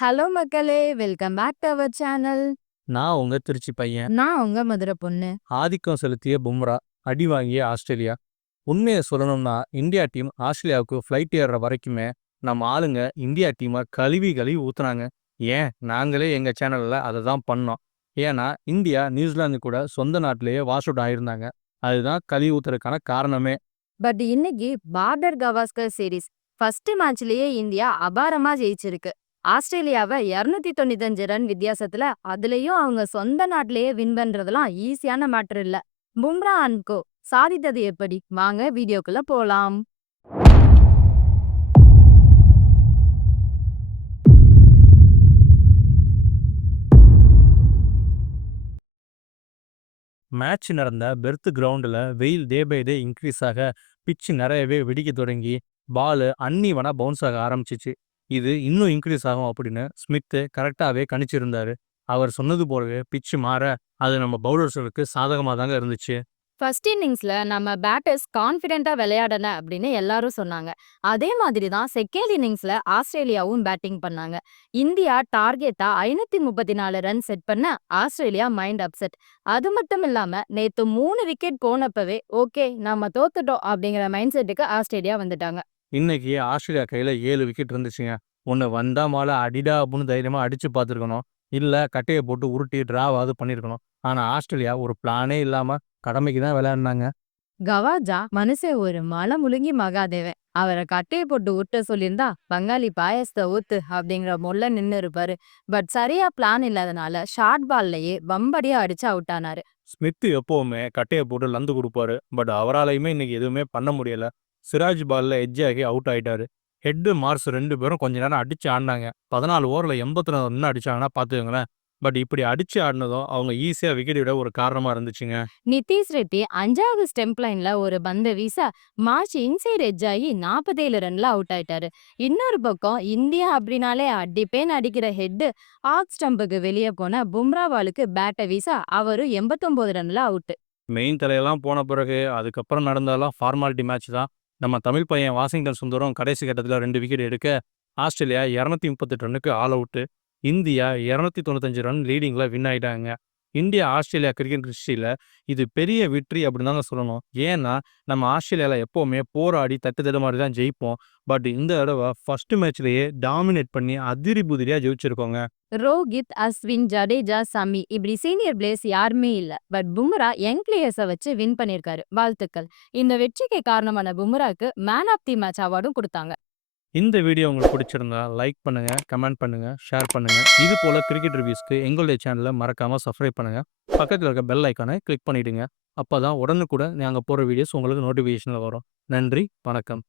Hello மக்களே! Welcome back to our channel. நான் உங்க திருச்சி பையன். நான் உங்க மதுரை பொண்ணு. ஆதிக்கம் செலுத்திய பும்ரா, அடி வாங்கிய ஆஸ்திரேலியா. உண்மைய சொல்லணும்னா, இந்தியா டீம் ஆஸ்திரேலியாவுக்கு ஃப்ளைட் ஏறுற வரைக்குமே, நம்ம ஆளுங்க இந்தியா டீம கழுவி கழுவி ஊத்துனாங்க. ஏன் நாங்களே எங்க சேனல்ல அத தான் பண்ணோம். ஏன்னா, இந்தியா நியூசிலாந்து கூட சொந்த நாட்டிலேயே வாஷ் அவுட் ஆயிருந்தாங்க. அதுதான் கழுவி ஊத்துறதுக்கான காரணமே. பட் இன்னைக்கு பார்டர் கவாஸ்கர் சீரிஸ் ஃபர்ஸ்ட் மேட்ச்லயே இந்தியா அபாரமா ஜெயிச்சிருக்கு. ஆஸ்திரேலியாவ 295 ரன் வித்தியாசத்துல அதுலயும் அவங்க சொந்த நாட்டிலேயே வின் பண்றதெல்லாம் ஈஸியான மேட்டர் இல்ல. பும்ரா அண்ட் கோ சாதித்தது எப்படி? வாங்க வீடியோக்குள்ள போலாம். மேட்ச் நடந்த பெர்த் கிரவுண்டுல வெயில் டே பை டே இன்க்ரீஸ் ஆக, பிட்ச் நிறையவே வெடிக்க தொடங்கி, பாலு அன்ஈவனா பவுன்ஸ் ஆக ஆரம்பிச்சுச்சு. இது இன்னும் இன்க்ரீஸ் ஆகும் அப்படின்னு ஸ்மித்து கரெக்டாவே கணிச்சிருந்தாரு. அவர் சொன்னது போலவே பிட்ச் மாற, அது நம்ம பவுலர்ஸ்களுக்கு சாதகமா தாங்க இருந்துச்சு. ஃபர்ஸ்ட் இன்னிங்ஸ்ல நம்ம பேட்டர்ஸ் கான்ஃபிடென்ட்டா விளையாடல அப்படின்னு எல்லாரும் சொன்னாங்க. அதே மாதிரி தான் செகண்ட் இன்னிங்ஸ்ல ஆஸ்திரேலியாவும் பேட்டிங் பண்ணாங்க. இந்தியா டார்கெட்டா 534 ரன் செட் பண்ண ஆஸ்திரேலியா மைண்ட் அப்செட். அது மட்டும் இல்லாம நேத்து 3 விக்கெட் போனப்பவே ஓகே நம்ம தோத்துட்டோம் அப்படிங்கிற மைண்ட் செட்டுக்கு ஆஸ்திரேலியா வந்துட்டாங்க. இன்னைக்கு ஆஸ்திரேலியா கையில 7 விக்கெட் இருந்துச்சுங்க. ஒண்ணு வந்தா மால அடிடா அப்படின்னு தைரியமா அடிச்சு பார்த்துருக்கணும். இல்ல கட்டைய போட்டு உருட்டி டிராவாவது பண்ணியிருக்கணும். ஆனா ஆஸ்திரேலியா ஒரு பிளானே இல்லாம கடமைக்கு தான் விளையாடுனாங்க. கவாஜா மனுஷன் ஒரு மலை முழுங்கி மகாதேவன். அவரை கட்டைய போட்டு ஊட்ட சொல்லியிருந்தா பங்காளி பாயசத்தை ஊத்து அப்படிங்கிற மொல்ல நின்னு இருப்பாரு. பட் சரியா பிளான் இல்லாதனால ஷார்ட் பால்லயே பம்படியா அடிச்சு அவுட் ஆனாரு. ஸ்மித் எப்பவுமே கட்டைய போட்டு லந்து குடுப்பாரு. பட் அவராலயுமே இன்னைக்கு எதுவுமே பண்ண முடியல. சிராஜ் பால்ல எட்ஜ் ஆகி அவுட் ஆயிட்டாரு. ஹெட், மார்ஸ் 2 பேரும் கொஞ்ச நேரம் அடிச்சு ஆடுனாங்க. 14 ஓவர்ல 84 ரன் அடிச்சாங்கன்னா பாத்துக்கங்களேன். பட் இப்படி அடிச்சு ஆடுனதும் அவங்க ஈஸியா விக்கெட் விட ஒரு காரணமா இருந்துச்சுங்க. நிதிஷ் ரெட்டி 5வது ஸ்டெம்ப் லைன்ல ஒரு பந்த வீச மார்ச் இன்சைட் எட்ஜ் ஆகி 47 ரன்ல அவுட் ஆயிட்டாரு. இன்னொரு பக்கம் இந்தியா அப்படின்னாலே அடிப்பேன் அடிக்கிற ஹெட் ஆஃப் ஸ்டம்புக்கு வெளியே போன பும்ரா பாலுக்கு பேட்டை வீச அவரும் 89 ரன்ல அவுட். மெயின் தலையெல்லாம் போன பிறகு அதுக்கப்புறம் நடந்ததெல்லாம் ஃபார்மாலிட்டி மேட்ச் தான். நம்ம தமிழ் பையன் வாஷிங்டன் சுந்தரம் கடைசி கட்டத்துல 2 விக்கெட் எடுக்க, ஆஸ்திரேலியா 238 ரன்னுக்கு ஆல் அவுட்டு. இந்தியா 295 ரன் லீடிங்ல வின் ஆயிட்டாங்க. இந்தியா ஆஸ்திரேலியா கிரிக்கெட் ஹிஸ்டரியில இது பெரிய வெற்றி அப்படின்னு தாங்க சொல்லணும். ஏன்னா, நம்ம ஆஸ்திரேலியால எப்பவுமே போராடி தட்டு தடுமாறி தான் ஜெயிப்போம். பட் இந்த தடவ ஃபர்ஸ்ட் மேட்ச்லயே டாமினேட் பண்ணி அதிரி புதிரியா ஜெயிச்சிருக்கோங்க. ரோஹித், அஸ்வின், ஜடேஜா, சமி இப்படி சீனியர் பிளேயர்ஸ் யாருமே இல்ல. பட் பும்ரா யங் பிளேயர்ஸ வச்சு வின் பண்ணியிருக்காரு. வாழ்த்துக்கள். இந்த வெற்றிக்கு காரணமான பும்ராக்கு மேன் ஆஃப் தி மேட்ச் அவார்டும் குடுத்தாங்க. இந்த வீடியோ உங்களுக்கு பிடிச்சிருந்தா லைக் பண்ணுங்க, கமெண்ட் பண்ணுங்க, ஷேர் பண்ணுங்க. இது போல கிரிக்கெட் ரிவ்யூஸ்க்கு எங்களுடைய சேனலை மறக்காம சப்ஸ்கிரைப் பண்ணுங்க. பக்கத்துல இருக்க பெல் ஐக்கானை கிளிக் பண்ணிடுங்க. அப்பதான் உடனுக்குடன் நாங்க போற வீடியோஸ் உங்களுக்கு நோட்டிஃபிகேஷன்ல வரும். நன்றி, வணக்கம்.